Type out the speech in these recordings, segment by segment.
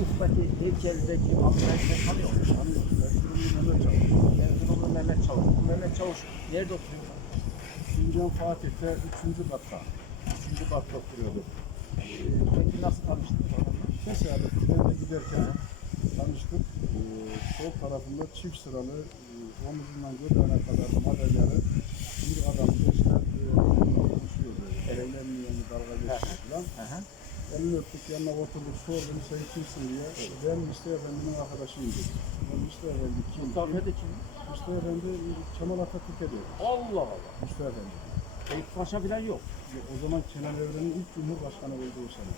Abdülhamit sen tanıyor musun? Erzurumlu Mehmet Çavuş. Erzurumlu Mehmet Çavuş. Mehmet Çavuş nerede oturuyor? Sincan Fatih'te 3. katta. 3. katta oturuyordu. Ee, Peki nasıl onunla? Tesadüf ben de giderken tanıştık. Ee, sol tarafında çift sıralı e, omuzundan göbeğine kadar madalyalı bir adam gençler e, konuşuyordu. Evlenmiyor dalga geçiyor. Elini öptük yanına oturduk sordum sen kimsin diye. Ben Müslü Efendi'nin arkadaşıyım dedi. Ben Müslü Efendi kim? Mustafa Efendi kim? Müslü Efendi Kemal Atatürk'e diyor. Allah Allah. Müslü Efendi. Eyüp Paşa bilen yok. O zaman Kenan Evren'in ilk Cumhurbaşkanı olduğu sene.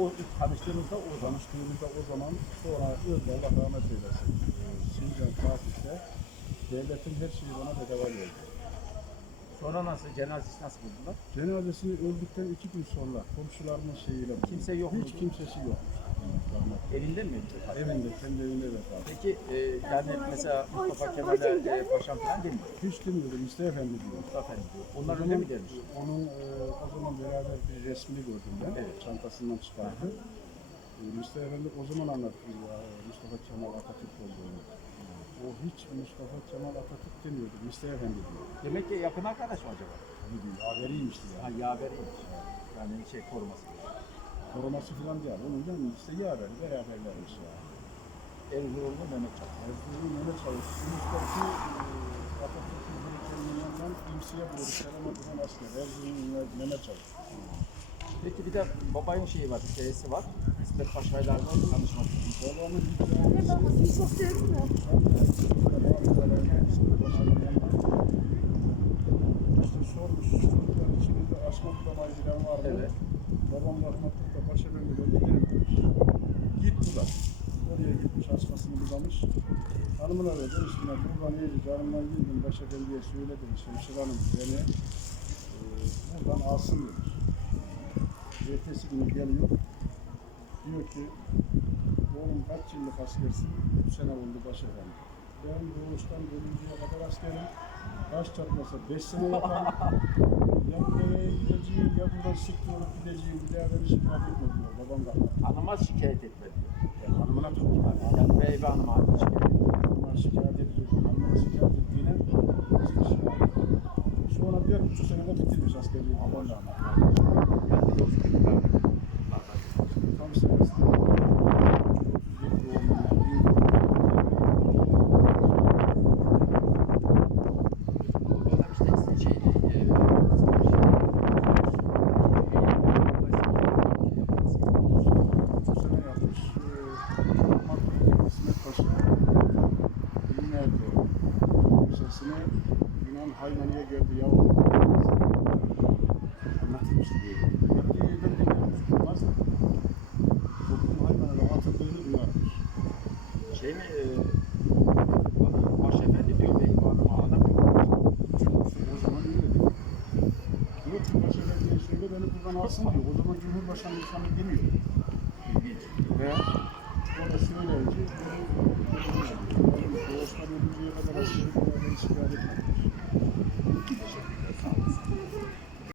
O ilk tanıştığımızda o zaman. Tanıştığımızda o zaman sonra öldü Allah rahmet eylesin. Ee, Sincan Fatih'te devletin her şeyi bana bedava verdi. Sonra nasıl, cenazesi nasıl buldular? Cenazesini öldükten iki gün sonra komşularının şeyiyle buldu. Kimse yok Hiç muydu? kimsesi yok. Evinde mi? öldü? Evinde, kendi evinde vefat. Peki e, yani mesela Mustafa Kemal'e e, Paşam falan değil mi? Hiç demiyordu, Müslü Efendi diyor. Mustafa Efendi diyor. Onlar zaman- mi gelmiş? Onun e, o zaman beraber bir resmini gördüm ben. Evet. Çantasından çıkardı. E, Mustafa Efendi o zaman anlattı ya, Mustafa Kemal Atatürk olduğunu. O hiç Mustafa Kemal Atatürk demiyordu, Mustafa Efendi diyor. Demek ki yakın arkadaş mı acaba? Tabii değil, haberiymişti Ha, yani. yaveriymiş. Yani şey koruması. Koruması falan değil, onun da işte yaver, beraberlermiş ya. Erzurumlu Mehmet Çavuş. Erzurum Mehmet Çavuş, Yunus'taki e, Atatürk'ün heykelinin yanından İmsi'ye doğru Kerem Adı'nın asker, Erzurum Mehmet Çavuş. Peki bir de babayın şeyi var, hikayesi var. İsmet Paşa'yla tanışmak için. Hikayesi... babasını çok sevdim mi? İşte sormuş, çocukların içinde asma bulamayı bilen var mı? Evet. Babam rahmetlikle başa döndü, gidelim demiş. Git bula. Oraya gitmiş, asmasını bulamış. Hanımına da demiş ki, buradan iyice canımdan girdim, Başa Efendi'ye söyle demiş, hemşire hanım beni e, buradan alsın demiş. Ertesi günü geliyor, diyor ki, oğlum kaç yıllık askersin? 3 sene oldu Başefendi. Ben doğuştan ölünceye kadar askerim. Taş çatmasa 5 sene yaparım. ya buraya gideceğim, ya buradan siktir olup gideceğim. Bir daha beni şikayet etme diyor babam da. Hanıma şikayet etmedi. Ya hanımına tabii ki. Yani bey ve hanıma şikayet. Hanımına şikayet edecek. Hanımına şikayet ettiğine işte şikayet ediyor. Sonra bir buçuk senede bitirmiş askerliği babam da. Yani yolculuklar. Tam senesi. 37 doğumlu. Bu dönem işte sizin şeydi. E, Bu sene yapmış. Eee Makbul İsmet Paşa. Dinlerdi. Sesine Yunan Haymani'ye geldi yavrum. Anlatmıştı diye. Nasıl diyor? O zaman Cumhurbaşkanı sana demiyor. Ve orada söyleyince Cumhurbaşkanı ölünceye kadar askeri kullardan istikrar etmiyor.